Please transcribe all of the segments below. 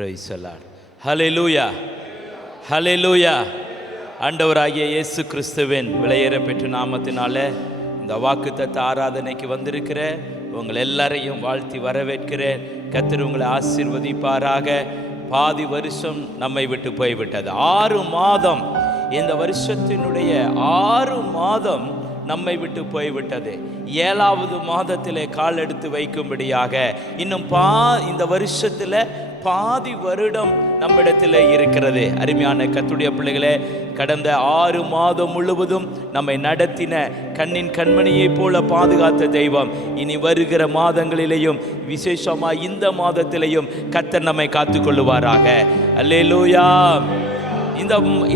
Price the Lord. ஹல்லேலூயா, ஹல்லேலூயா. ஆண்டவராகிய இயேசு கிறிஸ்துவின் விலையேற பெற்ற நாமத்தினால இந்த வாக்குத்தத்த ஆராதனைக்கு வந்திருக்கிற உங்கள் எல்லாரையும் வாழ்த்தி வரவேற்கிறேன். கர்த்தர் உங்களை ஆசீர்வதிப்பாராக. பாதி வருஷம் நம்மை விட்டு போய்விட்டது. 6 மாதம், இந்த வருஷத்தினுடைய 6 மாதம் நம்மை விட்டு போய்விட்டது. 7வது மாதத்திலே கால் எடுத்து வைக்கும்படியாக இன்னும் இந்த வருஷத்தில் பாதி வருடம் நம்மிடத்தில் இருக்கிறது. அருமையான கர்த்தருடைய பிள்ளைகளே, கடந்த 6 மாதம் முழுவதும் நம்மை நடத்தின கண்ணின் கண்மணியை போல பாதுகாத்த தெய்வம் இனி வருகிற மாதங்களிலேயும் விசேஷமாக இந்த மாதத்திலேயும் கர்த்தர் நம்மை காத்துக்கொள்ளுவாராக. அல்லேலூயா.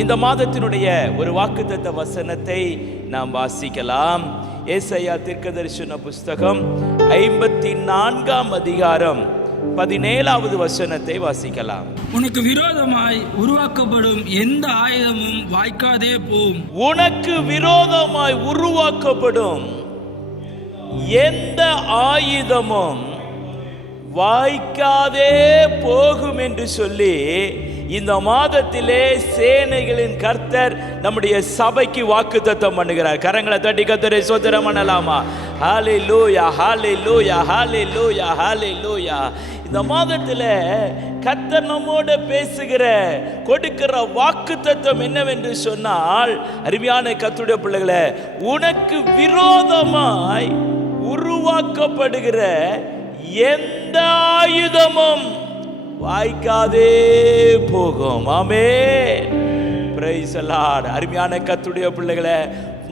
இந்த மாதத்தினுடைய ஒரு வாக்குத்தத்த வசனத்தை நாம் வாசிக்கலாம். ஏசாயா தீர்க்கதரிசன புஸ்தகம் 54ஆம் அதிகாரம் 17வது வசனத்தை வாசிக்கலாம். உனக்கு விரோதமாய் உருவாக்கப்படும் எந்த ஆயுதமும் வாய்க்காதே போம். உனக்கு விரோதமாய் உருவாக்கப்படும் எந்த ஆயுதமும் வாய்க்காதே போகும் என்று சொல்லி இந்த மாதத்திலே சேனைகளின் கர்த்தர் நம்முடைய சபைக்கு வாக்குத்தத்தம் பண்ணுகிறார். கரங்களை தட்டி கர்த்தரை ஸ்தோத்திரம் பண்ணலாமா? ஹல்லேலூயா, ஹல்லேலூயா, ஹல்லேலூயா, ஹல்லேலூயா. இந்த மாதத்தில் கர்த்தர் நம்மோடு பேசுகிற கொடுக்கிற வாக்குத்தத்தம் என்னவென்று சொன்னால், அருமையான கர்த்தருடைய பிள்ளைகளே, உனக்கு விரோதமாய் உருவாக்கப்படுகிற எந்த ஆயுதமும் வாய்க்காதே போகும். ஆமென். Praise the lord. அருமையான கர்த்தருடைய பிள்ளைகளே,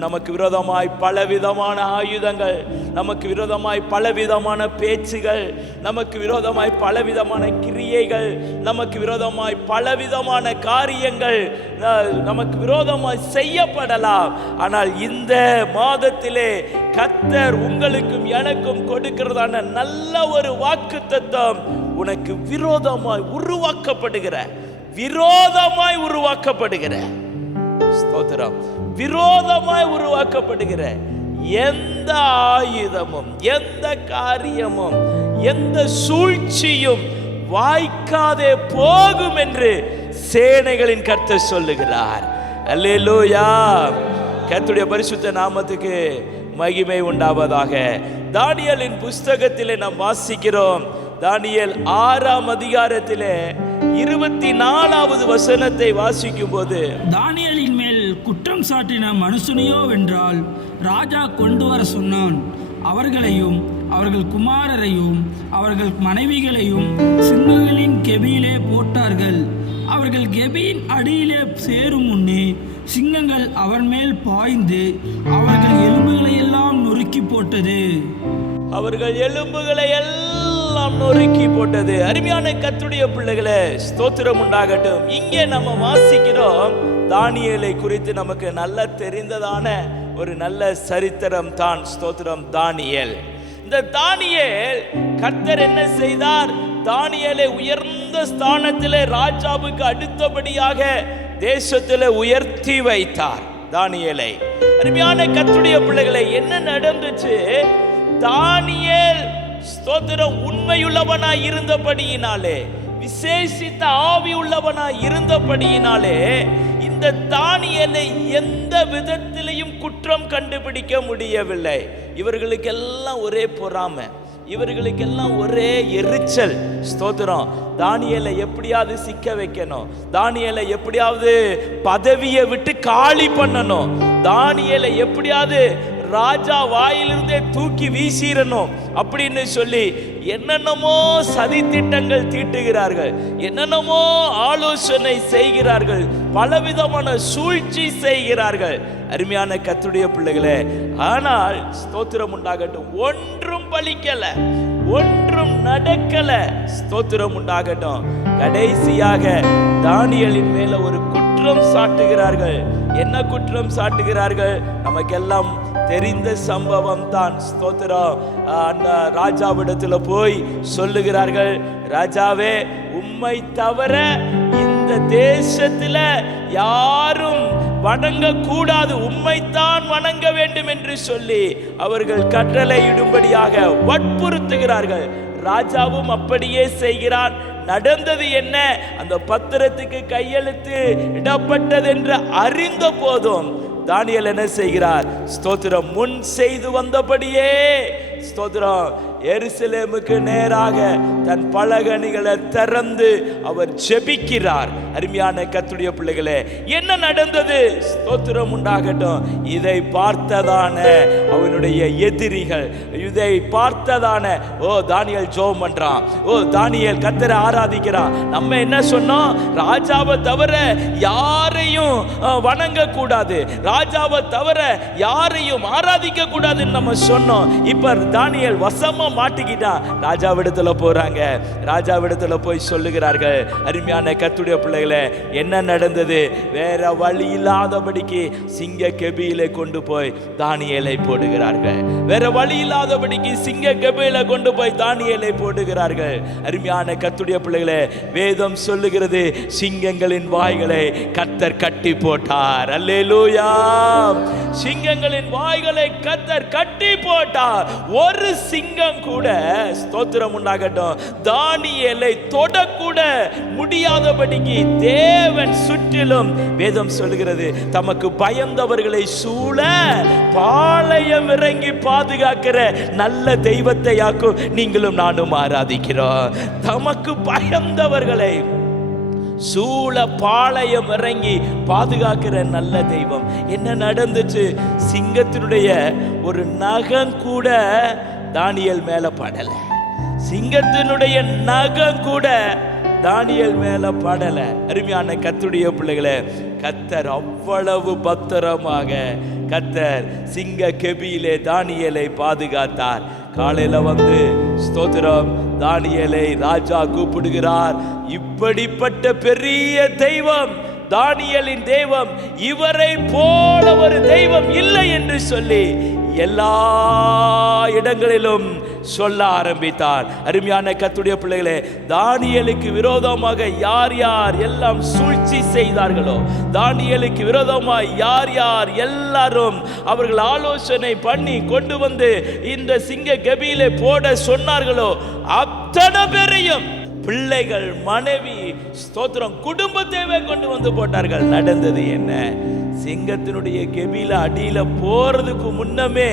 நமக்கு விரோதமாய் பலவிதமான ஆயுதங்கள், நமக்கு விரோதமாய் பலவிதமான பேச்சுகள், நமக்கு விரோதமாய் பலவிதமான கிரியைகள், நமக்கு விரோதமாய் பலவிதமான காரியங்கள் நமக்கு விரோதமாய் செய்யப்படலாம். ஆனால் இந்த மாதத்திலே கர்த்தர் உங்களுக்கும் எனக்கும் கொடுக்கிறதான நல்ல ஒரு வாக்குத்தத்தம், உனக்கு விரோதமாய் உருவாக்கப்படுகிற ஸ்தோத்திரம், விரோதமாய் உருவாக்கப்படுகிற எந்த ஆயுதமும், எந்த காரியமும், எந்த சூழ்ச்சியும் வாய்க்காதே போகும் என்று சேனைகளின் கர்த்தர் சொல்லுகிறார். அல்லேலூயா. கர்த்தருடைய பரிசுத்த நாமத்துக்கு மகிமை உண்டாவதாக. தானியேலின் புஸ்தகத்திலே நாம் வாசிக்கிறோம். தானியேல் 6ஆம் அதிகாரத்திலே 24வது வசனத்தை வாசிக்கும் போது, தானியேலின் மேல் குற்றம் சாட்டின மனுஷனையோ வென்றால் ராஜா கொண்டு வர சொன்னான். அவர்களையும் அவர்கள் குமாரரையும் அவர்கள் மனைவிகளையும் சிங்கங்களின் கெபியிலே போட்டார்கள். அவர்கள் கெபியின் அடியிலே சேரும் முன்னே சிங்கங்கள் அவர் மேல் பாய்ந்து அவர்கள் எலும்புகளை எல்லாம் நொறுக்கி போட்டது. அவர்கள் எலும்புகளை எல்லாம் நொறுக்கி போட்டது. அருமையான கர்த்தருடைய பிள்ளைகளே, ஸ்தோத்திரம் உண்டாகட்டும். இங்கே நம்ம வாசிக்கிறோம் தானியேலை குறித்து நமக்கு நல்ல தெரிந்ததான ஒரு நல்ல சரித்திரம் தான். ஸ்தோத்திரம், தானியேல். இந்த தானியேல் கர்த்தர் என்ன செய்தார்? தானியேலை உயர்ந்த ஸ்தானத்திலே ராஜாவுக்கு அடுத்தபடியாக தேசத்திலே உயர்த்தி வைத்தார். தானியேலை, அருமையான கர்த்தருடைய பிள்ளைகளை, என்ன நடந்துச்சு? தானியேல் ஸ்தோத்திரம் உண்மையுள்ளவனாய் இருந்தபடியினாலே, விசேஷித்த ஆவி உள்ளவனாய் இருந்தபடியினாலே இந்த தானியேலை எந்த விதத்திலையும் குற்றம் கண்டுபிடிக்க முடியவில்லை. இவர்களுக்கெல்லாம் ஒரே பொறாமை, இவர்களுக்கெல்லாம் ஒரே எரிச்சல். ஸ்தோத்திரம், தானியேலை எப்படியாவது சிக்க வைக்கணும், தானியேலை எப்படியாவது பதவியை விட்டு காலி பண்ணணும், தானியேலை எப்படியாவது ராஜா வாயிலிருந்தே தூக்கி வீசிடணும் அப்படின்னு சொல்லி என்னென்னமோ சதி திட்டங்கள் தீட்டுகிறார்கள், என்னென்னமோ ஆலோசனை செய்கிறார்கள், பலவிதமான சூழ்ச்சி செய்கிறார்கள். அருமையான கர்த்தருடைய பிள்ளைகளே, ஆனால் ஸ்தோத்திரம் உண்டாகட்டும், ஒன்றும் பலிக்கல, ஒன்றும் நடக்கல. ஸ்தோத்திரம் உண்டாகட்டும். கடைசியாக தானியேலின் மேல ஒரு குற்றம் சாட்டுகிறார்கள். என்ன குற்றம் சாட்டுகிறார்கள்? நமக்கெல்லாம் தெரிந்த சம்பவம் தான். ஸ்தோத்திரம். அந்த ராஜாவிடத்துல போய் சொல்லுகிறார்கள், ராஜாவே, உம்மை தவிர இந்த தேசத்துல யாரும் வணங்க கூடாது, உம்மைத்தான் வணங்க வேண்டும் என்று சொல்லி அவர்கள் கட்டளையிடும்படியாக வற்புறுத்துகிறார்கள். ராஜாவும் அப்படியே செய்கிறான். நடந்தது என்ன? அந்த பத்திரத்துக்கு கையெழுத்து இடப்பட்டது என்று அறிந்த போதும் தானியேல் என்ன செய்கிறார்? ஸ்தோத்திரம், முன் செய்து வந்தபடியே ஸ்தோத்திரம் எருசலேமுக்கு நேராக தன் பலகணிகளை திறந்து அவர் ஜெபிக்கிறார். அருமையான கர்த்தருடைய பிள்ளைகளே, என்ன நடந்தது? ஸ்தோத்திரம் உண்டாகட்டும். இதை பார்த்ததான அவனுடைய எதிரிகள், இதை பார்த்ததான தானியேல் ஜெபம் பண்றான், தானியேல் கர்த்தரை ஆராதிக்கிறான். நம்ம என்ன சொன்னோம்? ராஜாவை தவிர யாரையும் வணங்க கூடாது, ராஜாவை தவிர யாரையும் ஆராதிக்க கூடாதுன்னு நம்ம சொன்னோம். இப்ப தானியேல் வசமா மாட்டிக்கிட்டான். ராஜாவிடத்துல போறாங்க, ராஜாவிடத்துல போய் சொல்லுகிறார்கள். அருமையான கர்த்தருடைய பிள்ளைகளே, என்ன நடந்தது? வேற வழி இல்லாதபடிக்கு சிங்க கெபியிலே கொண்டு போய் தானியேலை போடுகிறார்கள். வேற வழி இல்லாதபடிக்கு சிங்க கெபியில கொண்டு போய் தானியேலை போடுகிறார்கள். அருமையான கர்த்தருடைய பிள்ளைகளே, வேதம் சொல்லுகிறது, சிங்கங்களின் வாய்களை கர்த்தர் கட்டி போட்டார். அல்லேலூயா! சிங்கங்களின் வாய்களை கர்த்தர் கட்டி போட்டார். ஒரு சிங்கம் கூட, ஸ்தோத்திரம் உண்டாகட்டும், தானியேலை தொடக்கூட முடியாதபடிக்கு தேவன் சுற்றிலும், வேதம் சொல்கிறது, தமக்கு பயந்தவர்களை சூழ பாளையம் இறங்கி பாதுகாக்கிற நல்ல தெய்வத்தை யாக்கும் நீங்களும் நானும் ஆராதிக்கிறோம். தமக்கு பயந்தவர்களை சூழ பாளையம் இறங்கி பாதுகாக்கிற நல்ல தெய்வம். என்ன நடந்துச்சு? சிங்கத்தினுடைய ஒரு நகம் கூட தானியேல் மேல படல. சிங்கத்தினுடைய நகம் கூட தானியேல் மேல படல. அருமையான கர்த்தருடைய பிள்ளைகளே, கர்த்தர் அவ்வளவு பத்திரமாக கர்த்தர் சிங்க கெபியிலே தானியேலை பாதுகாத்தார். காலையில வந்து ஸ்தோத்திரம், தானியேலை ராஜா கூப்பிடுகிறார். இப்படிப்பட்ட பெரிய தெய்வம், தானியேலின் தெய்வம், இவரை போல ஒரு தெய்வம் இல்லை என்று சொல்லி எல்லா இடங்களிலும் சொல்ல ஆரம்பித்தார். அருமையான கர்த்தருடைய பிள்ளைகளே, தானியேலுக்கு விரோதமாக யார் யார் எல்லாம் சூழ்ச்சி செய்தார்களோ, தானியேலுக்கு விரோதமாக யார் யார் எல்லாரும் அவர்கள் ஆலோசனை பண்ணி கொண்டு வந்து இந்த சிங்க கெபியிலே போட சொன்னார்களோ, அத்தனை பேரையும் பிள்ளைகள், மனைவி, ஸ்தோத்திரம், குடும்பத்தையே கொண்டு வந்து போட்டார்கள். நடந்தது என்ன? சிங்கத்தினுடைய கெபியில அடியில போறதுக்கு முன்னமே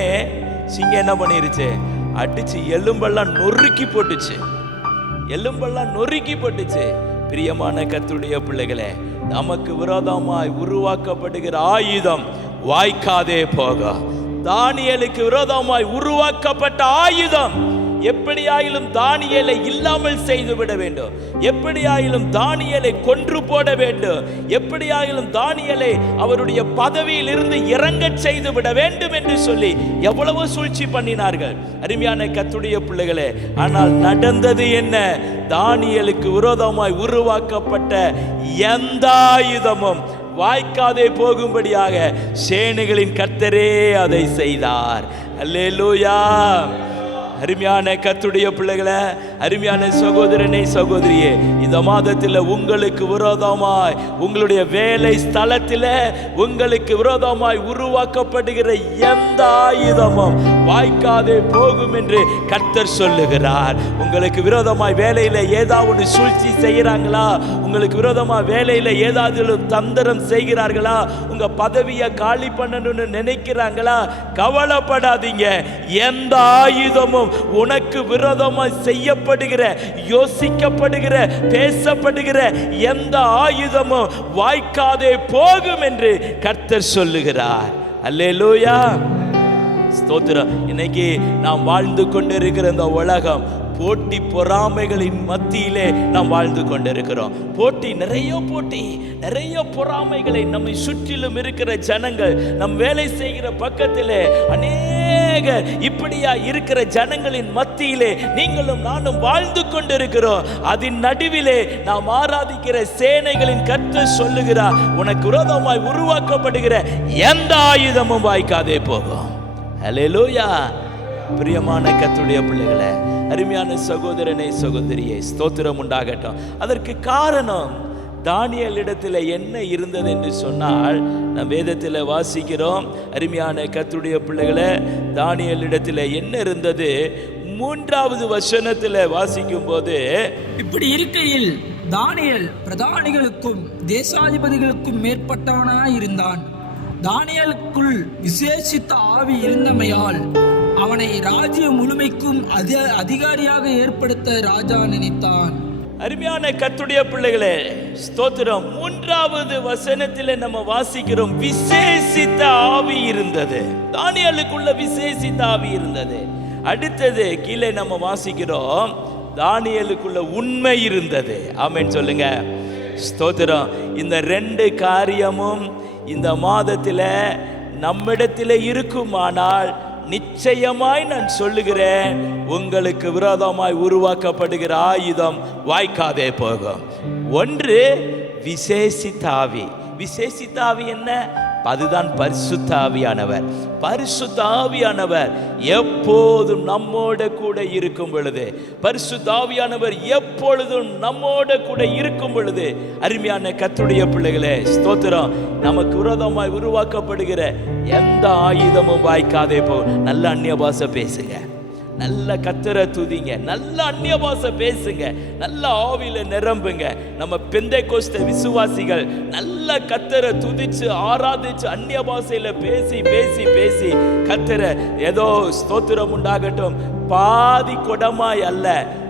சிங்கம் என்ன பண்ணிருச்சு? அடிச்சு எலும்பெல்லாம் நொறுக்கி போட்டுச்சு, எலும்பெல்லாம் நொறுக்கி போட்டுச்சு. பிரியமான கர்த்தருடைய பிள்ளைகளே, நமக்கு விரோதமாய் உருவாக்கப்படுகிற ஆயுதம் வாய்க்காதே போக. தானியேலுக்கு விரோதமாய் உருவாக்கப்பட்ட ஆயுதம் எப்படியாயிலும் தானியேலை இல்லாமல் செய்து விட வேண்டும், எப்படியாயிலும் தானியேலை கொன்று போட வேண்டும், எப்படியாயிலும் தானியேலை அவருடைய பதவியில் இருந்து இறங்க செய்து விட வேண்டும் என்று சொல்லி எவ்வளவு சூழ்ச்சி பண்ணினார்கள். அருமையான கர்த்தருடைய பிள்ளைகளே, ஆனால் நடந்தது என்ன? தானியேலுக்கு விரோதமாய் உருவாக்கப்பட்ட எந்த ஆயுதமும் வாய்க்காதே போகும்படியாக சேனைகளின் கர்த்தரே அதை செய்தார். அல்லேலூயா! அருமையான கர்த்தருடைய பிள்ளைகளே, அருமையான சகோதரனே, சகோதரியே, இந்த மாதத்தில் உங்களுக்கு விரோதமாய், உங்களுடைய வேலை ஸ்தலத்தில் உங்களுக்கு விரோதமாய் உருவாக்கப்படுகிற எந்த ஆயுதமும் வாய்க்காதே போகும் என்று கர்த்தர் சொல்லுகிறார். உங்களுக்கு விரோதமாய் வேலையில் ஏதாவது சூழ்ச்சி செய்கிறாங்களா? உங்களுக்கு விரோதமாக வேலையில் ஏதாவது தந்திரம் செய்கிறார்களா? உங்க பதவியை காலி பண்ணணும்னு நினைக்கிறாங்களா? கவலைப்படாதீங்க. எந்த ஆயுதமும் உனக்கு விரோதமாய் செய்யப்படுகிற, யோசிக்கப்படுகிற, பேசப்படுகிற எந்த ஆயுதமும் வாய்க்காதே போகும் என்று கர்த்தர் சொல்லுகிறார். அல்லேலூயா! ஸ்தோத்திரம். இன்னைக்கு நாம் வாழ்ந்து கொண்டிருக்கிற இந்த உலகம் போட்டி பொறாமைகளின் மத்தியிலே நாம் வாழ்ந்து கொண்டிருக்கிறோம். போட்டி, நிறைய பொறாமைகளை நம்மை சுற்றிலும் இருக்கிற ஜனங்கள், நம் வேலை செய்கிற பக்கத்திலே அநேக இப்படியா இருக்கிற ஜனங்களின் மத்தியிலே நீங்களும் நானும் வாழ்ந்து கொண்டிருக்கிறோம். அதன் நடுவிலே நாம் ஆராதிக்கிற சேனைகளின் கர்த்தர் சொல்லுகிறார், உனக்கு விரோதமாய் உருவாக்கப்படுகிற எந்த ஆயுதமும் வாய்க்காதே போகும். அல்லேலூயா! பிரியமான கர்த்தருடைய பிள்ளைகளே, அருமையான சகோதரனே, சகோதரியே, ஸ்தோத்திரம் உண்டாகட்டும். அதற்கு காரணம் தானியேல் இடத்துல என்ன இருந்தது என்று சொன்னால், நம் வேதத்தில் வாசிக்கிறோம். அருமையான கர்த்தருடைய பிள்ளைகளே, தானியேல் இடத்துல என்ன இருந்தது? 3வது வசனத்துல வாசிக்கும் போது, இப்படி இருக்கையில் தானியேல் பிரதானிகளுக்கும் தேசாதிபதிகளுக்கும் மேற்பட்டவனாய் இருந்தான். தானியேலுக்குள் விசேஷித்த ஆவி இருந்தமையால் அவனை ராஜ்யம் முழுமைக்கும் அதிகாரியாக ஏற்படுத்த ராஜா நினைத்தான். அருமையான கர்த்தருடைய பிள்ளைகளே, ஸ்தோத்திரம். 3வது வசனத்திலே நம்ம வாசிக்கிறோம், விசேஷித்த ஆவி இருந்தது. தானியேலுக்குள்ள விசேஷித்த ஆவி இருந்தது. அடுத்தது கீழே நம்ம வாசிக்கிறோம், தானியேலுக்குள்ள உண்மை இருந்தது. ஆமென் சொல்லுங்க. ஸ்தோத்திரம். இந்த 2 காரியமும் இந்த மாதத்தில் நம்மிடத்தில் இருக்குமானால் நிச்சயமாய் நான் சொல்லுகிறேன், உங்களுக்கு விரோதமாய் உருவாக்கப்படுகிற ஆயுதம் வாய்க்காதே போகும். ஒன்று விசேஷித்த ஆவி. விசேஷித்த ஆவி என்ன? அதுதான் பரிசுத்த ஆவியானவர். பரிசுத்த ஆவியானவர் எப்போதும் நம்மோட கூட இருக்கும் பொழுது, பரிசுத்த ஆவியானவர் எப்பொழுதும் நம்மோட கூட இருக்கும் பொழுது, அருமையான கர்த்தருடைய பிள்ளைகளே, ஸ்தோத்திரம், நமக்கு விரோதமாய் உருவாக்கப்படுகிற எந்த ஆயுதமும் வாய்க்காதே போகும். நல்ல அந்நிய பாஷை பேசுங்க, நல்ல கர்த்தரை துதிங்க, நல்ல அந்நிய பாஷை பேசுங்க, நல்ல ஆவியில நிரம்புங்க. நம்ம பெந்தைக்கோஸ்தே விசுவாசிகள் நல்ல கர்த்தரை துதிச்சு ஆராதிச்சு அந்நிய பாஷையில பேசி பேசி பேசி கர்த்தரை ஏதோ ஸ்தோத்திரம் உண்டாகட்டும், பாதி குடமாய் அல்ல,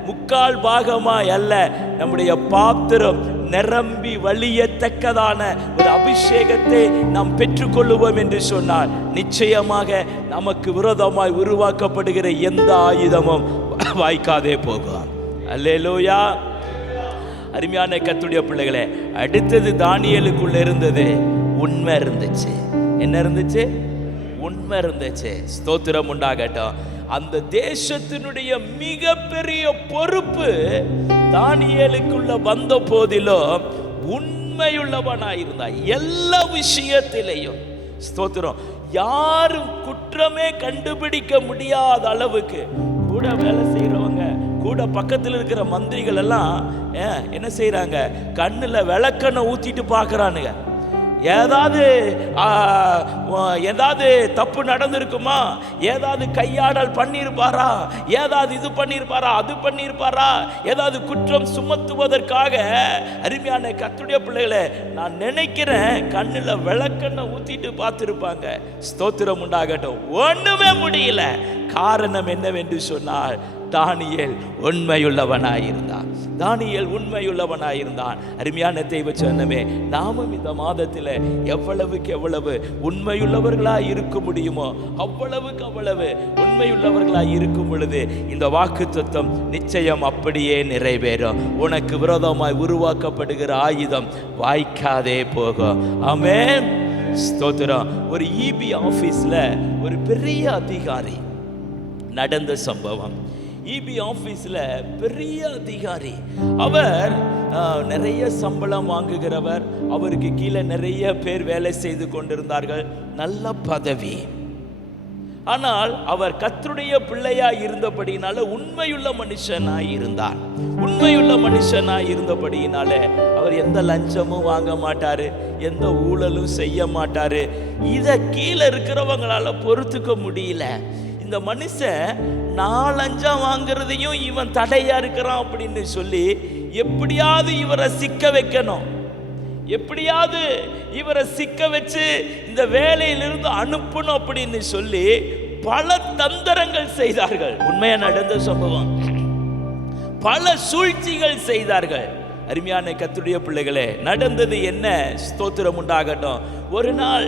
முக்கால் பாகமாய் அல்ல, நம்முடைய பாத்திரம் நிரம்பி வழியத்தக்கதான ஒரு அபிஷேகத்தை நாம் பெற்றுக்கொள்ளுவோம் என்று சொன்னால் நிச்சயமாக நமக்கு விரோதமாய் உருவாக்கப்படுகிற எந்த ஆயுதமும் வாய்க்காதே போகும். அல்லேலூயா. அருமையான கர்த்தருடைய பிள்ளைகளே, அடுத்தது தானியேலுக்குள்ள இருந்தது உண்மை இருந்துச்சு. என்ன இருந்துச்சு? உண்மை இருந்துச்சு. ஸ்தோத்திரம் உண்டாகட்டும். அந்த தேசத்தினுடைய மிகப்பெரிய பொறுப்பு தானியேலுக்குள்ள வந்த போதிலும் உண்மையுள்ளவனாயிருந்தான் எல்லா விஷயத்திலையும். ஸ்தோத்திரம். யாரும் குற்றமே கண்டுபிடிக்க முடியாத அளவுக்கு கூட வேலை செய்யறவங்க, கூட பக்கத்தில் இருக்கிற மந்திரிகள் எல்லாம் என்ன செய்யறாங்க? கண்ணுல விளக்கெண்ணெய் ஊத்திட்டு பாக்குறானுங்க. ஏதாவது தப்பு நடந்திருக்குமா, ஏதாவது கையாடல் பண்ணியிருப்பாரா, ஏதாவது இது பண்ணியிருப்பாரா, அது பண்ணியிருப்பாரா, ஏதாவது குற்றம் சுமத்துவதற்காக. அருமையான கர்த்தருடைய பிள்ளைகளே, நான் நினைக்கிறேன் கண்ணுல விளக்கெண்ணெய் ஊத்திட்டு பார்த்திருப்பாங்க. ஸ்தோத்திரம் உண்டாகட்டும். ஒண்ணுமே முடியல. காரணம் என்னவென்று சொன்னால், தானியேல் உண்மையுள்ளவனாயிருந்தான். தானியேல் உண்மையுள்ளவனாயிருந்தான். அருமையான தெய்வ சொன்னமே, நாமும் இந்த மாதத்தில் எவ்வளவுக்கு எவ்வளவு உண்மையுள்ளவர்களாய் இருக்க முடியுமோ அவ்வளவுக்கு அவ்வளவு உண்மையுள்ளவர்களாய் இருக்கும் பொழுது இந்த வாக்குத்தத்தம் நிச்சயம் அப்படியே நிறைவேறும். உனக்கு விரோதமாய் உருவாக்கப்படுகிற ஆயுதம் வாய்க்காதே போகும். ஆமென். ஸ்தோத்திரம். ஒரு EB ஆபீஸ்ல ஒரு பெரிய அதிகாரி நடந்த சம்பவம். EB ஆபீஸ்ல பெரிய அதிகாரி. அவர் நிறைய சம்பளம் வாங்குகிறவர். அவருக்கு கீழே நிறைய பேர் வேலை செய்து கொண்டிருந்தார்கள். நல்ல பதவி. ஆனால் அவர் கர்த்தருடைய பிள்ளையாய் இருந்தபடியினால உண்மையுள்ள மனுஷனாய் இருந்தார். உண்மையுள்ள மனுஷனாய் இருந்தபடியினால அவர் எந்த லஞ்சமும் வாங்க மாட்டாரு, எந்த ஊழலும் செய்ய மாட்டாரு. இத கீழே இருக்கிறவங்களால பொறுத்துக்க முடியல. இந்த மனுஷன் 4 லஞ்சம் வாங்குறதையும் இவன் தடையா இருக்கிறான் அப்படின்னு சொல்லி எப்படியாவது இவரை சிக்க வைக்கணும், எப்படியாவது இவரை சிக்க வச்சு இந்த வேலையிலிருந்து அனுப்பணும் அப்படின்னு சொல்லி பல தந்திரங்கள் செய்தார்கள். உண்மையா நடந்த சம்பவம். பல சூழ்ச்சிகள் செய்தார்கள். அருமையான கர்த்தருடைய பிள்ளைகளே, நடந்தது என்ன? ஸ்தோத்திரம் உண்டாகட்டும். ஒரு நாள்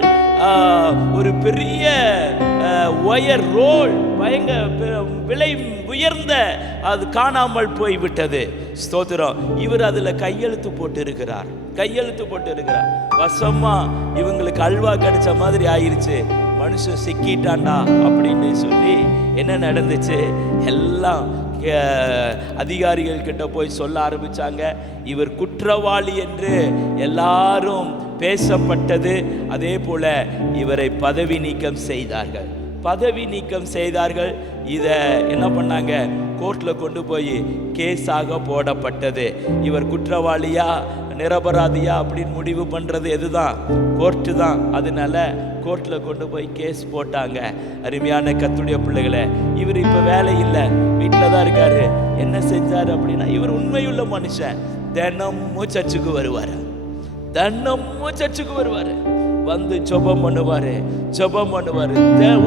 ஒரு பெரிய ஒயர் ரோல், பயங்கர விலை உயர்ந்த, அது காணாமல் போய்விட்டது. ஸ்தோத்திரம். இவர் அதுல கையெழுத்து போட்டு இருக்கிறார். வசமா இவங்களுக்கு அல்வா கிடைச்ச மாதிரி ஆயிருச்சு. மனுஷன் சிக்கிட்டாண்டா அப்படின்னு சொல்லி என்ன நடந்துச்சு? எல்லாம் அதிகாரிகள் கிட்ட போய் சொல்ல ஆரம்பிச்சாங்க. இவர் குற்றவாளி என்று எல்லாரும் பேசப்பட்டது. அதே போல இவரை பதவி நீக்கம் செய்தார்கள். இதை என்ன பண்ணாங்க? கோர்ட்ல கொண்டு போய் கேஸாக போடப்பட்டது. இவர் குற்றவாளியா நிரபராதியா அப்படின்னு முடிவு பண்ணுறது எதுதான்? கோர்ட்டு தான். அதனால கோர்ட்டில் கொண்டு போய் கேஸ் போட்டாங்க. அருமையான கர்த்தருடைய பிள்ளைகளை, இவர் இப்போ வேலை இல்லை, வீட்டில் தான் இருக்காரு. என்ன செஞ்சார் அப்படின்னா, இவர் உண்மையுள்ள மனுஷன். தினமும் சர்ச்சுக்கு வருவார், தினமும் சர்ச்சுக்கு வருவார், வந்து ஜெபம் பண்ணுவார்.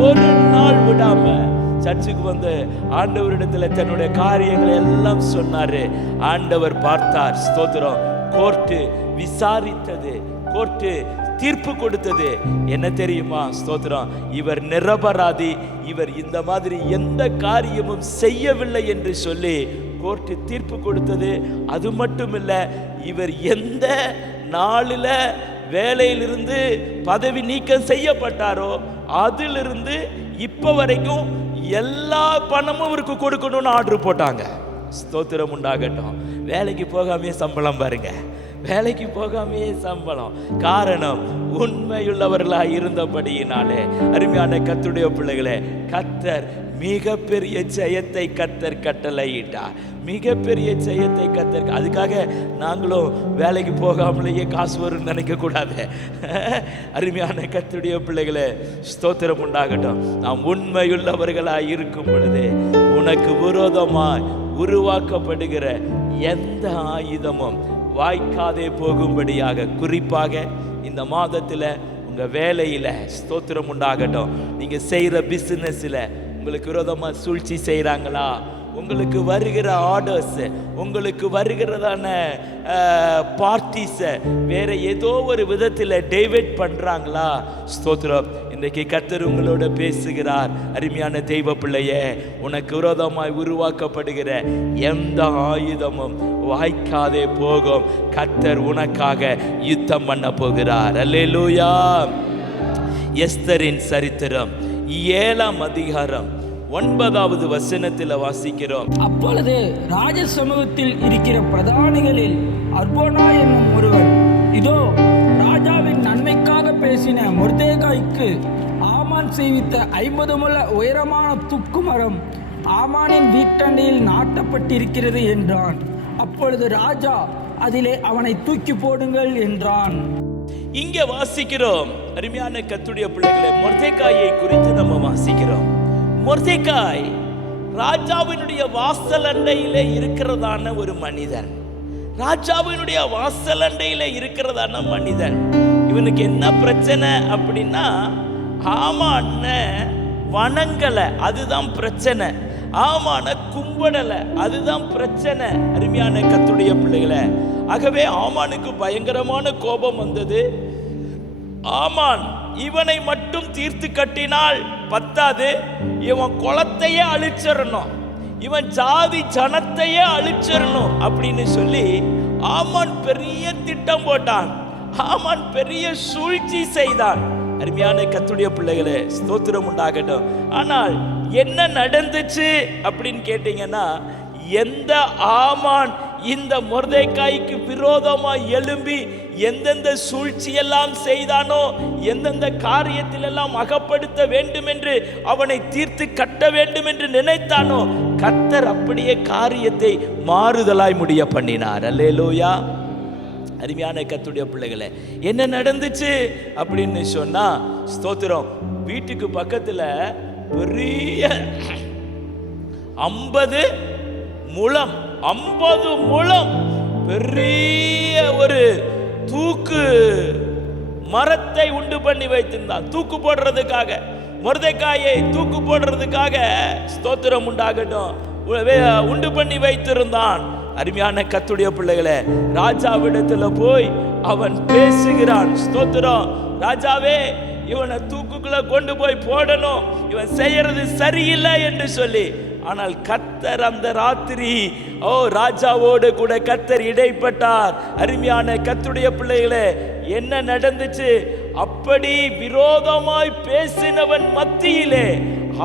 ஒரு நாள் விடாம சர்ச்சுக்கு வந்து ஆண்டவரிடத்துல தன்னுடைய காரியங்களை எல்லாம் சொன்னாரு. ஆண்டவர் பார்த்தார். ஸ்தோத்திரம். கோர்ட்டு விசாரித்தது, கோர்ட்டு தீர்ப்பு கொடுத்தது. என்ன தெரியுமா? ஸ்தோத்திரம். இவர் நிரபராதி, இவர் இந்த மாதிரி எந்த காரியமும் செய்யவில்லை என்று சொல்லி கோர்ட்டு தீர்ப்பு கொடுத்தது. அது மட்டும் இல்ல, இவர் எந்த நாளில் வேலையிலிருந்து பதவி நீக்கம் செய்யப்பட்டாரோ அதிலிருந்து இப்ப வரைக்கும் எல்லா பணமும் இவருக்கு கொடுக்கணும்னு ஆர்டர் போட்டாங்க. ஸ்தோத்திரம் உண்டாகட்டும். வேலைக்கு போகாமே சம்பளம் பாருங்க, வேலைக்கு போகாமே சம்பளம். காரணம், உண்மையுள்ளவர்களாக இருந்தபடியினாலே. அருமையான கர்த்தருடைய பிள்ளைகளே, கர்த்தர் மிகப்பெரிய ஜெயத்தை கர்த்தர் கட்டளையிட்டார். மிகப்பெரிய ஜெயத்தை கர்த்தர். அதுக்காக நாங்களும் வேலைக்கு போகாமலேயே காசு வரும்னு நினைக்க கூடாது. அருமையான கர்த்தருடைய பிள்ளைகளே, ஸ்தோத்திரம் உண்டாகட்டும். நாம் உண்மையுள்ளவர்களாய் இருக்கும் பொழுது உனக்கு விரோதமாய் உருவாக்கப்படுகிற எந்த ஆயுதமும் வாய்க்காதே போகும்படியாக, குறிப்பாக இந்த மாதத்தில் உங்கள் வேலையில் ஸ்தோத்திரம் உண்டாகட்டும். நீங்கள் செய்கிற பிஸ்னஸில் உங்களுக்கு விரோதமாக சூழ்ச்சி செய்கிறாங்களா? உங்களுக்கு வருகிற ஆர்டர்ஸ், உங்களுக்கு வருகிறதான பார்ட்டிஸை வேற ஏதோ ஒரு விதத்தில் டைவர்ட் பண்ணுறாங்களா? ஸ்தோத்திரம். இன்றைக்கு கர்த்தர் உங்களோட பேசுகிறார். அருமையான தெய்வ பிள்ளையே, உனக்கு விரோதமாய் உருவாக்கப்படுகிற எந்த ஆயுதமும் வாய்க்காதே போகும். கர்த்தர் உனக்காக யுத்தம் பண்ண போகிறார். அல்லேலூயா. எஸ்தரின் சரித்திரம் 7ஆம் அதிகாரம் 9வது வசனத்தில் வாசிக்கிறோம். அப்பொழுது ராஜ சமூகத்தில் இருக்கிற பிரதானிகளில் அர்போனா என்னும் ஒருவர், இதோ ராஜாவின் நன்மைக்காக பேசின மொர்தெகாய்க்கு ஆமான் செய்வித்த 50 முழ உயரமான தூக்கு மரம் ஆமானின் வீட்டண்டையில் நாட்டப்பட்டிருக்கிறது என்றான். அப்பொழுது ராஜா, அதிலே அவனை தூக்கி போடுங்கள் என்றான். இங்கே வாசிக்கிறோம். அருமையான கர்த்தருடைய பிள்ளைகளை, மொர்தெகாயை குறித்து நம்ம வாசிக்கிறோம். மொர்தெகாய் ராஜாவினுடைய வாசல் அண்டையிலே இருக்கிறதான ஒரு மனிதன். ராஜாவினுடைய வாசல் அண்டையிலே இருக்கிறதான மனிதன். இவனுக்கு என்ன பிரச்சனை அப்படின்னா, ஆமான வணங்கலை, அதுதான் பிரச்சனை. ஆமான கும்பிடலை, அதுதான் பிரச்சனை. அருமையான கர்த்தருடைய பிள்ளைகளை, ஆகவே ஆமானுக்கு பயங்கரமான கோபம் வந்தது. ஆமான் இவனை மட்டும் தீர்த்து கட்டினால் பத்தாது, இவன் குலத்தையே அழிச்சிடணும், இவன் ஜாதி ஜனத்தையே அழிச்சிடணும் அப்படின்னு சொல்லி ஆமான் பெரிய திட்டம் போட்டான். ஆமான் பெரிய சூழ்ச்சி செய்தான். அருமையான கர்த்தருடைய பிள்ளைகளே, ஸ்தோத்திரம் உண்டாகட்டும். ஆனால் என்ன நடந்துச்சு அப்படின்னு கேட்டீங்கன்னா, எந்த ஆமான் இந்த மொர்தெகாய்க்கு விரோதமாய் எழும்பி எந்தெந்த சூழ்ச்சியெல்லாம் செய்தானோ, எந்தெந்த காரியத்திலெல்லாம் அகப்படுத்த வேண்டும் என்று அவனை தீர்த்து கட்ட வேண்டும் என்று நினைத்தானோ, கர்த்தர் அப்படியே காரியத்தை மாறுதலாய் முடிய பண்ணினார். அல்லேலூயா. அருமையான கர்த்தருடைய பிள்ளைகளே, என்ன நடந்துச்சு அப்படின்னு சொன்னா, ஸ்தோத்திரம், வீட்டுக்கு பக்கத்துல பெரிய 50 முழம் பெரிய ஒரு தூக்கு மரத்தை உண்டு பண்ணி வைத்திருந்தான். தூக்கு போடுறதுக்காக, மொர்தெகாயை தூக்கு போடுறதுக்காக, ஸ்தோத்திரம் உண்டாகட்டும், உண்டு பண்ணி வைத்திருந்தான். அருமையான கர்த்தருடைய பிள்ளைகளே, ராஜாவிடத்துல போய் அவன் பேசுகிறான். ஸ்தோத்திரம். ராஜாவே, இவனை தூக்குக்குள்ள கொண்டு போய் போடணும், இவன் செய்யறது சரியில்லை என்று சொல்லி. ஆனால் கர்த்தர் அந்த ராத்திரி ராஜாவோடு கூட கர்த்தர் இடைப்பட்டார். அருமையான கர்த்தருடைய பிள்ளைகளே, என்ன நடந்துச்சு? அப்படி விரோதமாய் பேசினவன் மத்தியிலே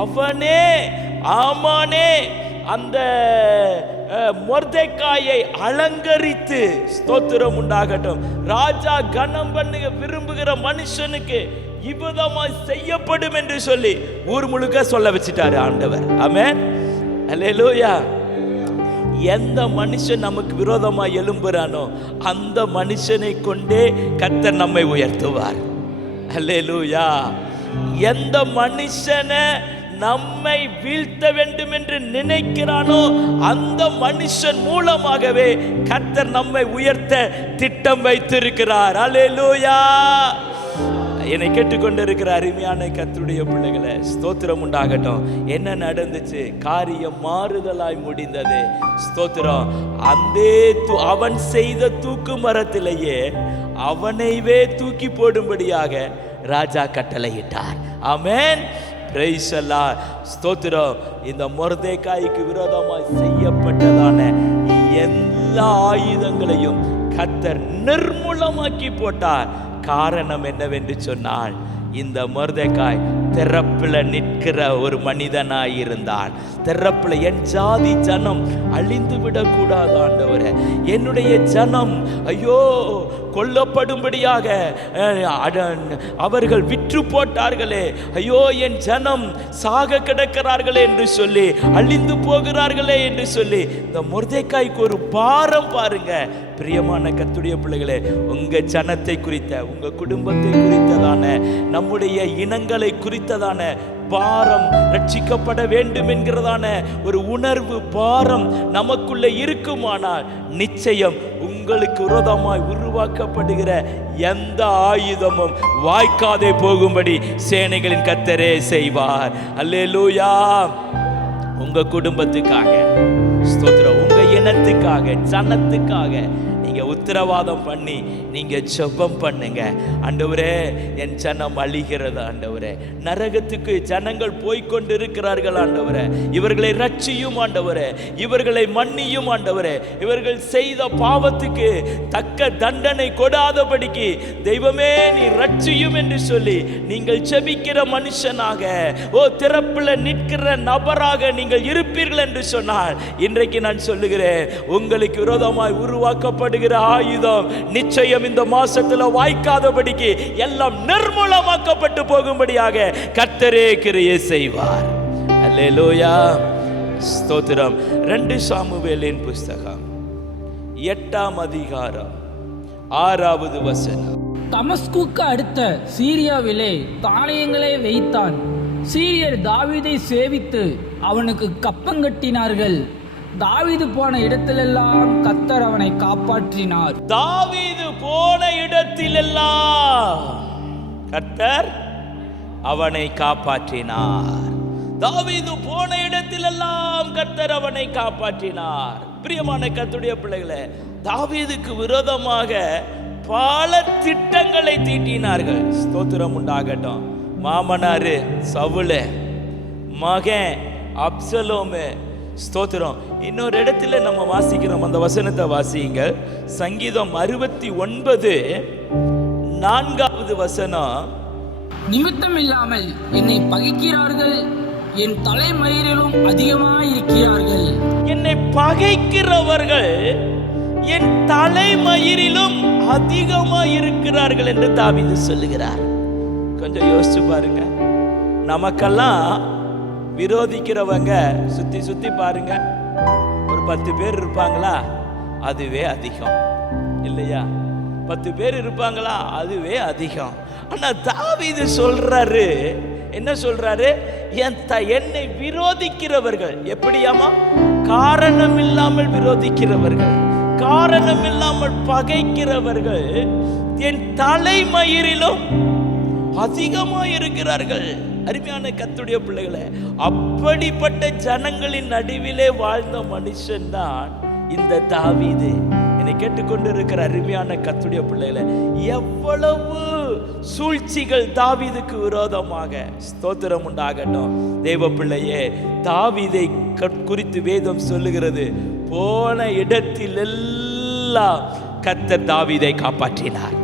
அவனே, ஆமானே, அந்த மொர்தெகாயை அலங்கரித்து, ஸ்தோத்திரம் உண்டாகட்டும், ராஜா கனம் பண்ண விரும்புகிற மனுஷனுக்கு இவ்விதமாய் செய்யப்படும் என்று சொல்லி ஊர் முழுக்க சொல்ல வச்சிட்டாரு ஆண்டவர். ஆமென். அல்லேலூயா. எந்த மனுஷன் நமக்கு விரோதமா எழும்புறானோ அந்த மனுஷனை கொண்டே கர்த்தர் நம்மை உயர்த்துவார். அல்லேலூயா. எந்த மனுஷனை நம்மை வீழ்த்த வேண்டும் என்று நினைக்கிறானோ அந்த மனுஷன் மூலமாகவே கர்த்தர் நம்மை உயர்த்த திட்டம் வைத்திருக்கிறார். அல்லேலூயா. என்னை கேட்டுக்கொண்டிருக்கிற அருமையான கர்த்தருடைய பிள்ளைகளே, ஸ்தோத்திரம் உண்டாகட்டும். என்ன நடந்துச்சு? காரியம் மாறுதலாய் முடிந்தது. ஸ்தோத்திரம். அவன் செய்த தூக்கு மரத்திலேயே அவனைவே தூக்கி போடும்படியாக ராஜா கட்டளையிட்டார். ஆமென். Praise the lord. ஸ்தோத்திரம். இந்த மொர்தெகாய்க்கு விரோதமாய் செய்யப்பட்டதான எல்லா ஆயுதங்களையும் கர்த்தர் நிர்மூலமாக்கி போட்டார். காரணம் என்னவென்று சொன்னால், இந்த மொர்தெகாய் திறப்புல நிற்கிற ஒரு மனிதனாய் இருந்தான். திறப்புல என் ஜாதி ஜனம் அழிந்து விடக்கூடாது ஆண்டவரே, என்னுடைய ஜனம் ஐயோ கொல்லப்படும்படியாக அவர்கள் விற்று போட்டார்களே, ஐயோ என் ஜனம் சாக கிடக்கிறார்களே என்று சொல்லி, அழிந்து போகிறார்களே என்று சொல்லி, இந்த மொர்தெகாய்க்கு ஒரு பாரம் பாருங்க. பிரியமான கர்த்தருடைய பிள்ளைகளே, உங்க ஜனத்தை குறித்த, உங்க குடும்பத்தை குறித்ததான, நம்முடைய இனங்களை குறித்ததான பாரம், ரட்சிக்கப்பட வேண்டும் என்கிறதான ஒரு உணர்வு, பாரம் நமக்குள்ள இருக்குமானால் நிச்சயம் உங்களுக்கு விரோதமாய் உருவாக்கப்படுகிற எந்த ஆயுதமும் வாய்க்காதே போகும்படி சேனைகளின் கர்த்தரே செய்வார். அல்லேலூயா. உங்க குடும்பத்துக்காக ஸ்தோத்திரம், உங்க இனத்துக்காக, ஜனத்துக்காக நீங்க உத்தரவாதம் பண்ணி நீங்க ஜெபம் பண்ணுங்க. ஆண்டவரே என் ஜனம் அழிகிறது ஆண்டவரே, நரகத்துக்கு ஜனங்கள் போய்கொண்டு இருக்கிறார்கள் ஆண்டவரே, இவர்களை ரட்சியும் ஆண்டவரே, இவர்களை மன்னியும் ஆண்டவரே, இவர்கள் செய்த பாவத்துக்கு தக்க தண்டனை கொடாதபடிக்கு தெய்வமே நீ ரட்சியும் என்று சொல்லி நீங்கள் ஜெபிக்கிற மனுஷனாக, திறப்புல நிற்கிற நபராக நீங்கள் இருப்பீர்கள் என்று சொன்னால், இன்றைக்கு நான் சொல்லுகிறேன், உங்களுக்கு விரோதமாய் உருவாக்கப்படுகிற ஆயுதம் நிச்சயம் இந்த மாசத்துல வாய்க்காதபடிக்கு எல்லாம் நிர்மூலமாக்கப்பட்டு போகும்படியாக கர்த்தரே கிரியை செய்வார். அல்லேலூயா. ஸ்தோத்திரம். 2 சாமுவேலின் புஸ்தகம் 8ஆம் அதிகாரம் 6வது வசனம். தமஸ்குக்கு அடுத்த சீரியாவிலே தானியங்களை வைத்தான். சீரியர் தாவீதை சேவித்து அவனுக்கு கப்பங்கட்டினார்கள். தாவீது போன இடத்திலெல்லாம் கர்த்தர் அவனை காப்பாற்றினார். தாவீது போன இடத்திலெல்லாம் கர்த்தர் அவனை காப்பாற்றினார். தாவீது போன இடத்திலெல்லாம் கர்த்தர் அவனை காப்பாற்றினார். பிரியமான கர்த்தருடைய பிள்ளைகளே, தாவீதுக்கு விரோதமாக பல திட்டங்களை தீட்டினார்கள். ஸ்தோத்திரம் உண்டாகட்டும். மாமனாரு சவுலு, மகன் அப்சலோமு. ஸ்தோத்திரம். இன்னொரு இடத்துல நம்ம வாசிக்கிறோம், அந்த வசனத்தை வாசியுங்கள். சங்கீதம் 69 4வது வசனம். நிமித்தம் இல்லாமல் என்னை பகைக்கிறார்கள், என் தலைமயிரிலும் அதிகமாயிருக்கிறார்கள். என்னை பகைக்கிறவர்கள் என் தலைமயிரிலும் அதிகமாயிருக்கிறார்கள் என்று தாவீது சொல்லுகிறார். கொஞ்சம் யோசிச்சு பாருங்க. நமக்கெல்லாம் விரோதிக்கிறவங்க சுத்தி சுத்தி பாருங்க, ஒரு 10 பேர் இருப்பாங்களா, அதுவே அதிகம் இல்லையா? 10 பேர் இருப்பாங்களா, அதுவே அதிகம். ஆனா தாவீது சொல்றாரு, என்ன சொல்றாரு? என்னை விரோதிக்கிறவர்கள் எப்படியாமா? காரணம் இல்லாமல் விரோதிக்கிறவர்கள், காரணம் இல்லாமல் பகைக்கிறவர்கள் என் தலைமயிரிலும் அதிகமா இருக்கிறார்கள். அருமையான கர்த்தருடைய பிள்ளைகளே, அப்படிப்பட்ட ஜனங்களின் நடுவிலே வாழ்ந்த மனுஷன் தான் இந்த தாவீது. என்னை கேட்டுக்கொண்டு இருக்கிற அருமையான கர்த்தருடைய பிள்ளைகளே, எவ்வளவு சூழ்ச்சிகள் தாவீதுக்கு விரோதமாக. ஸ்தோத்திரம் உண்டாகட்டும். தேவ பிள்ளையே, தாவீதை குறித்து வேதம் சொல்லுகிறது, போன இடத்திலெல்லாம் கர்த்தர் தாவீதை காப்பாற்றினார்.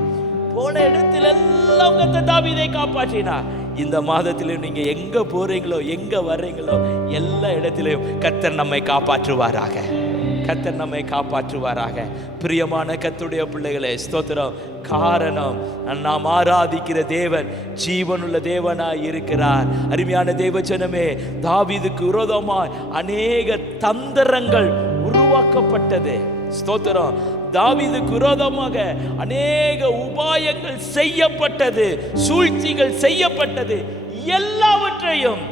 போன இடத்திலெல்லாம் கர்த்தர் தாவீதை காப்பாற்றினார். இந்த மாதத்திலும் நீங்க எங்க போறீங்களோ, எங்க வர்றீங்களோ, எல்லா இடத்திலையும் கர்த்தர் நம்மை காப்பாற்றுவாராக. கர்த்தர் நம்மை காப்பாற்றுவாராக. பிரியமான கர்த்தருடைய பிள்ளைகளே, ஸ்தோத்திரம். காரணம், நாம் ஆராதிக்கிற தேவன் ஜீவனுள்ள தேவனாய் இருக்கிறார். அருமையான தேவ ஜனமே, தாவீதுக்கு விரோதமாய் அநேக தந்திரங்கள் உருவாக்கப்பட்டது. ஸ்தோத்திரம். தாவீதுக்கு விரோதமாக அநேக உபாயங்கள் செய்யப்பட்டது, சூழ்ச்சிகள் செய்யப்பட்டது. எல்லாவற்றையும்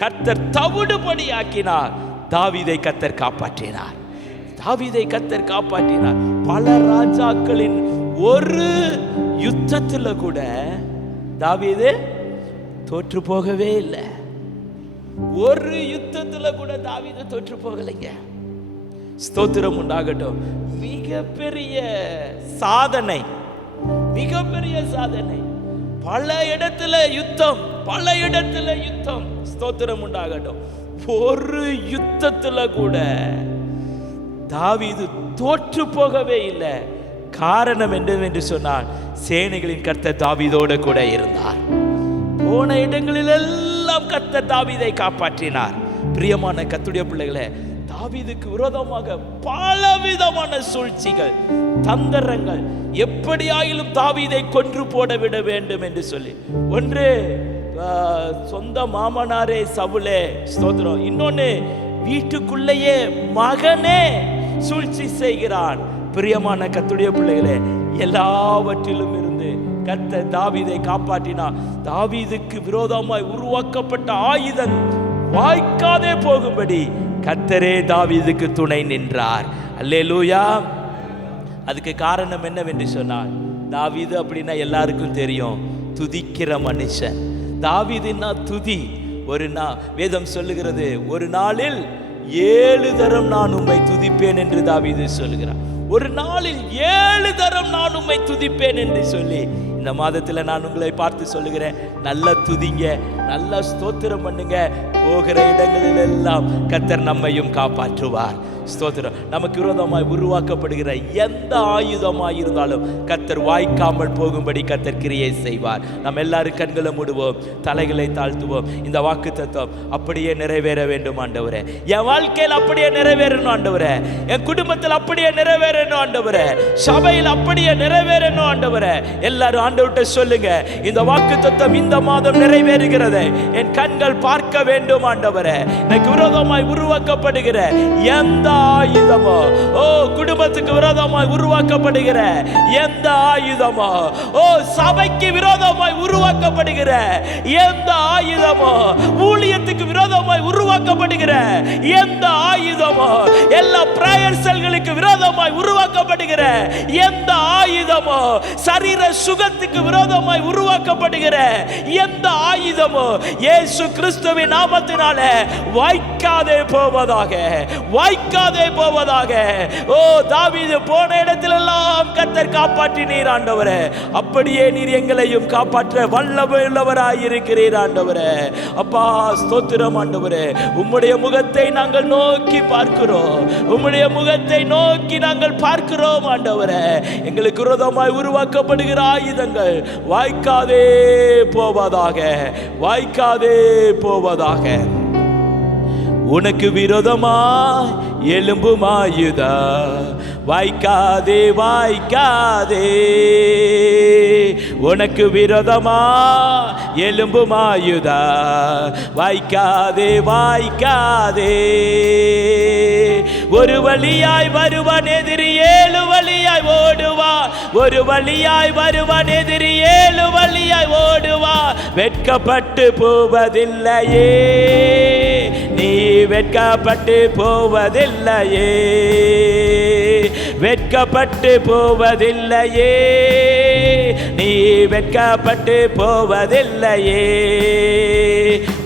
கர்த்தர் தவிடுபடியாக்கினார். தாவீதை கர்த்தர் காப்பாற்றினார். தாவீதை கர்த்தர் காப்பாற்றினார். பல ராஜாக்களின் ஒரு யுத்தத்துல கூட தாவீது தோற்று போகவே இல்லை. ஒரு யுத்தத்துல கூட தாவீது தோற்று போகலைங்க. ஸ்தோத்திரம் உண்டாகட்டும். மிகப்பெரிய சாதனை, மிகப்பெரிய சாதனை. பல இடத்துல யுத்தம், பல இடத்துல யுத்தம். ஸ்தோத்திரம் உண்டாகட்டும். ஒரு யுத்தத்துல கூட தாவீது தோற்று போகவே இல்லை. காரணம் என்னவென்று சொன்னால், சேனைகளின் கர்த்தர் தாவீதோடு கூட இருந்தார். போன இடங்களில் எல்லாம் கர்த்தர் தாவீதை காப்பாற்றினார். பிரியமான கர்த்தருடைய பிள்ளைகளே, தாவீதுக்கு விரோதமாக பலவிதமான சூழ்ச்சிகள், தந்திரங்கள், எப்படியாயிலும் தாவீதை கொன்று போட விட வேண்டும் என்று சொல்லி, ஒன்று சொந்த மாமனாரே சவுலே, ஸ்தோத்திரம். இன்னொன்னு வீட்டுக்குள்ளேயே மகனே சூழ்ச்சி செய்கிறான். பிரியமான கர்த்தருடைய பிள்ளைகளே, எல்லாவற்றிலும் இருந்து கர்த்தர் தாவீதை காப்பாற்றினார். தாவீதுக்கு விரோதமாய் உருவாக்கப்பட்ட ஆயுதம் வாய்க்காதே போகும்படி கர்த்தரே தாவீதுக்கு துணை நின்றார். அல்லேலூயா. அதுக்கு காரணம் என்னவென்று சொன்னார், தாவீது அப்படின்னா எல்லாருக்கும் தெரியும், துதிக்கிற மனுஷன். தாவீதுன்னா துதி. வேதம் சொல்லுகிறது, ஒரு நாளில் 7 தரம் நான் உம்மை துதிப்பேன் என்று தாவீது சொல்லுகிறார். ஒரு நாளில் 7 தரம் நான் உம்மை துதிப்பேன் என்று சொல்லி, இந்த மாதத்தில் நான் உங்களை பார்த்து சொல்லுகிறேன், நல்ல துதிங்க, நல்ல ஸ்தோத்திரம் பண்ணுங்க. போகிற இடங்களில் எல்லாம் கர்த்தர் நம்மையும் காப்பாற்றுவார். ஸ்தோத்திரம். நமக்கு விரோதமாய் உருவாக்கப்படுகிற எந்த ஆயுதமாய் இருந்தாலும் கர்த்தர் வாய்க்காமல் போகும்படி கர்த்தர் கிரியை செய்வார். நம்ம எல்லாரும் கண்களை மூடுவோம், தலைகளை தாழ்த்துவோம். இந்த வாக்கு தத்துவம் அப்படியே நிறைவேற வேண்டும் ஆண்டவரே. என் வாழ்க்கையில் அப்படியே நிறைவேறணும் ஆண்டவரே. என் குடும்பத்தில் அப்படியே நிறைவேறணும் ஆண்டவரே. சபையில் அப்படியே நிறைவேறணும் ஆண்டவரே. எல்லாரும் ஆண்டவர்கிட்ட சொல்லுங்க, இந்த வாக்கு தத்துவம் இந்த மாதம் நிறைவேறுகிறது. என் கண்கள் பார்க்க வேண்டும் ஆண்டவரே. எனக்கு விரோதமாய் உருவாக்கப்படுகிற எந்த ஆயுதமோ, குடும்பத்துக்கு விரோதமாய் உருவாக்கப்படுகிற எந்த ஆயுதமோ, சபைக்கு விரோதமாய் உருவாக்கப்படுகிற எந்த ஆயுதமோ, ஊழியத்துக்கு விரோதமாய் உருவாக்கப்படுகிற எந்த ஆயுதமோ, எல்லா பிரேயர் செல்களுக்கு விரோதமாய் உருவாக்கப்படுகிற எந்த ஆயுதமோ, சரீர சுகத்துக்கு விரோதமாய் உருவாக்கப்படுகிற எந்த ஆயுதமோ, இயேசு கிறிஸ்துவின் நாமத்தினாலே வாய்க்காதே போவதாக, வாய்க்காதே போவதாக. தாவீது போன இடத்திலெல்லாம் கர்த்தர் காப்பாற்றினீர் ஆண்டவரே. அப்படியே நீர் எங்களையும் காப்பாற்ற வல்லமையுள்ளவராய் இருக்கிறீர் ஆண்டவரே. அப்பா ஸ்தோத்திரம் ஆண்டவரே. உம்முடைய முகத்தை நாங்கள் நோக்கி பார்க்கிறோம், உம்முடைய முகத்தை நோக்கி நாங்கள் பார்க்கிறோம் ஆண்டவரே. எங்களுக்கு விரோதமாய் உருவாக்கப்படுகிற ஆயுதங்கள் வாய்க்காதே போவதாக, வாய்க்காதே போவதாக. உனக்கு விரோதமாய் எழும்பும் ஆயுதம் வாய்க்காதே, வாய்க்காதே. உனக்கு விரோதமாய் எழும்பும் ஆயுதம் வாய்க்காதே, வாய்க்காதே. ஒரு வழியாய் வருவான் எதிரி 7 வழியாய் ஓடுவான், ஒரு வழியாய் வருவான் எதிரி 7 வழியாய் ஓடுவான். வெட்கப்பட்டு போவதில்லையே, நீ வெட்கப்பட்டு போவதில்லையே, வெட்கப்பட்டு போவதில்லையே, நீ வெட்கப்பட்டு போவதில்லையே.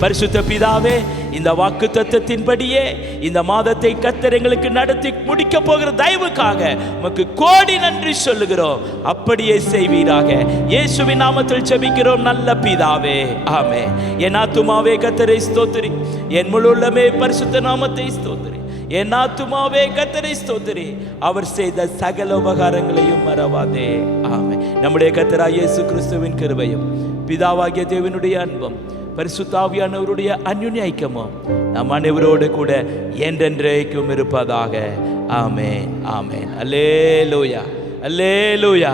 பரிசுத்த பிதாவே, இந்த வாக்கு தத்தத்தின்படியே இந்த மாதத்தை கர்த்தர் எங்களுக்கு நடத்தி முடிக்க போகிற தயவுக்காக உமக்கு கோடி நன்றி சொல்லுகிறோம். அப்படியே செய்வீராக. இயேசுவின் நாமத்தில் ஜெபிக்கிறோம் நல்ல பிதாவே, ஆமென். என் ஆத்துமாவே கர்த்தரை ஸ்தோத்திரி, என் முழு உள்ளமே பரிசுத்த நாமத்தை ஸ்தோத்திரி. என் ஆத்துமாவே கர்த்தரை ஸ்தோத்திரி, அவர் செய்த சகல உபகாரங்களையும் மறவாதே. ஆமென். நம்முடைய கர்த்தராகிய இயேசு கிறிஸ்துவின் கிருபையும் பிதாவாகிய தேவனுடைய அன்பும் பரிசுத்த ஆவியானவருடைய அன்யோன்ய ஐக்கியமும் நம் அனைவரோடு கூட என்றென்றைக்கும் இருப்பதாக. ஆமென், ஆமென். அல்லேலூயா, அல்லேலூயா.